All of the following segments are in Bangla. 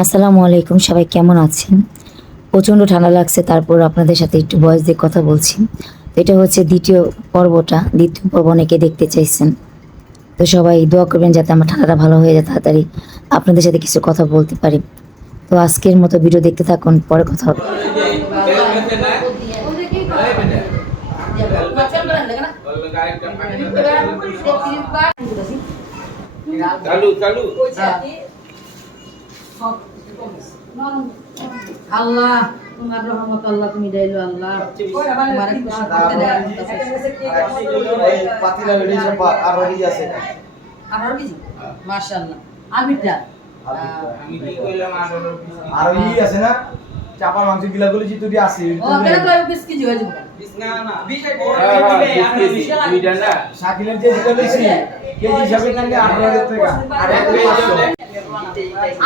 আসসালামু আলাইকুম, সবাই কেমন আছেন? প্রচণ্ড ঠান্ডা লাগছে, তারপর আপনাদের সাথে একটু বয়স দিয়ে কথা বলছি। এটা হচ্ছে দ্বিতীয় পর্বটা, দ্বিতীয় পর্ব অনেকে দেখতে চাইছেন। তো সবাই দোয়া করবেন যাতে আমার ঠান্ডাটা ভালো হয়ে যায় তাড়াতাড়ি। আপনাদের সাথে কিছু কথা বলতে পারি। তো আজকের মতো ভিডিও দেখতে থাকুন, পরে কথা হবে। চালু চালু আল্লাহ তোমার রহমত আল্লাহ তুমি দিলো আল্লাহ তোমার খুশি করতে দেয় পাতিলা রেডি সব আর রেডি আছে আর আর মাশাআল্লাহ আমিরটা আমি কি কইলাম আর ই আছে না চাপা মাংস গিলা গুলো দি আছে ও কেন তো বিশ কেজি হয়ে যাবে দুইটা না শাকিলের যে জিতু লইছি কেজি হিসাবে কানে 18000 টাকা আর এক পাঁচশো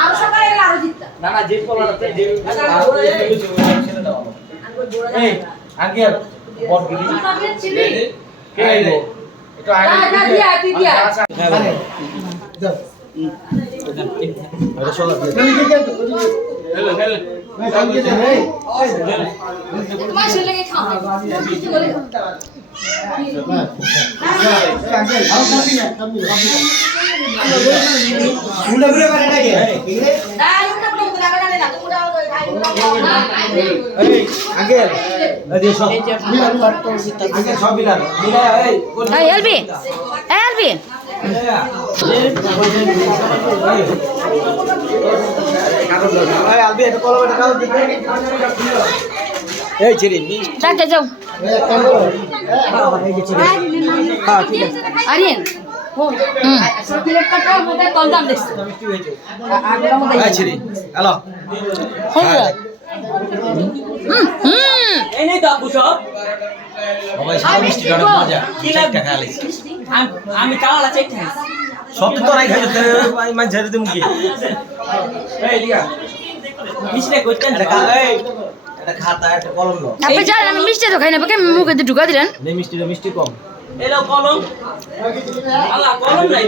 আর সকালে আরও জিততা না না যে কলাটা যে এই আঙ্কেল বট গিলি কে আইবো এটা না, না, দিয়া, তুই দিয়া। হ্যালো হ্যালো এলবি এলবি আলবি এটা কলম এটা কালো দিতে এই ছেড়ে ডাকে যাও। আরিয়ান। আগের মধ্যে এই ছেড়ে হ্যালো। এই নেই তো আপু সব সবাই মিষ্টি অনেক মজা। চারটা খালি। আম- আমি কাওয়ালা চেক খাই সব তো তোরাই খাই আমি মান ছেড়ে দিমু কি এই দিগা মিশরে করতেন এটা কা এই এটা খাতা একটা কলম লো আপনি জানেন আমি মিষ্টি তো খাই না আমাকে মুখে দিয়ে ঢুকা দিলেন নে মিষ্টি মিষ্টি কম এলো কলম আল্লাহ কলম নাই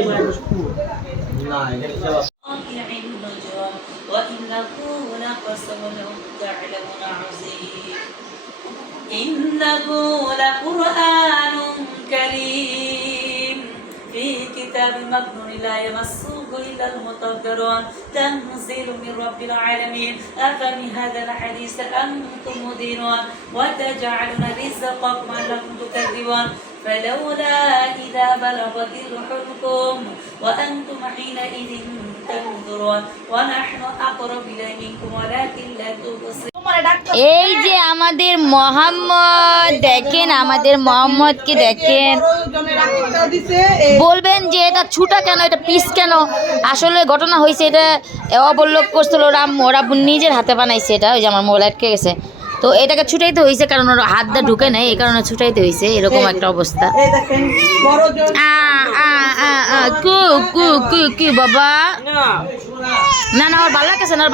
না এটা সব وإنه لقسم لو تعلمون عظيم إنه لقرآن كتاب مكنون لا يمسه إلا المطهرون. تنزيل من رب العالمين. أفبهذا الحديث أنتم مدينون؟ وتجعلون رزقكم لكم تكذبون. فلولا إذا بلغت الحلقوم وأنتم حينئذ تنظرون. ونحن أقرب إليه منكم ولكن لا تبصرون. এই যে আমাদের মোহাম্মদ দেখেন আমাদের মোহাম্মদকে দেখেন। বলবেন যে এটা ছুটা কেন এটা পিস কেন? আসলে ঘটনা হয়েছে এটা অবল্লভ করছিল ওরা ওরা নিজের হাতে বানাইছে এটা ওই যে আমার মোবাইল আটকে গেছে। তো এটাকে ছুটাইতে হয়েছে কারণ ওর হাত দা ঢুকে নেই এই কারণে ছুটাইতে হয়েছে এরকম একটা অবস্থা। কু কু কু কি বাবা। না। না না ওর ভালো লাগছে না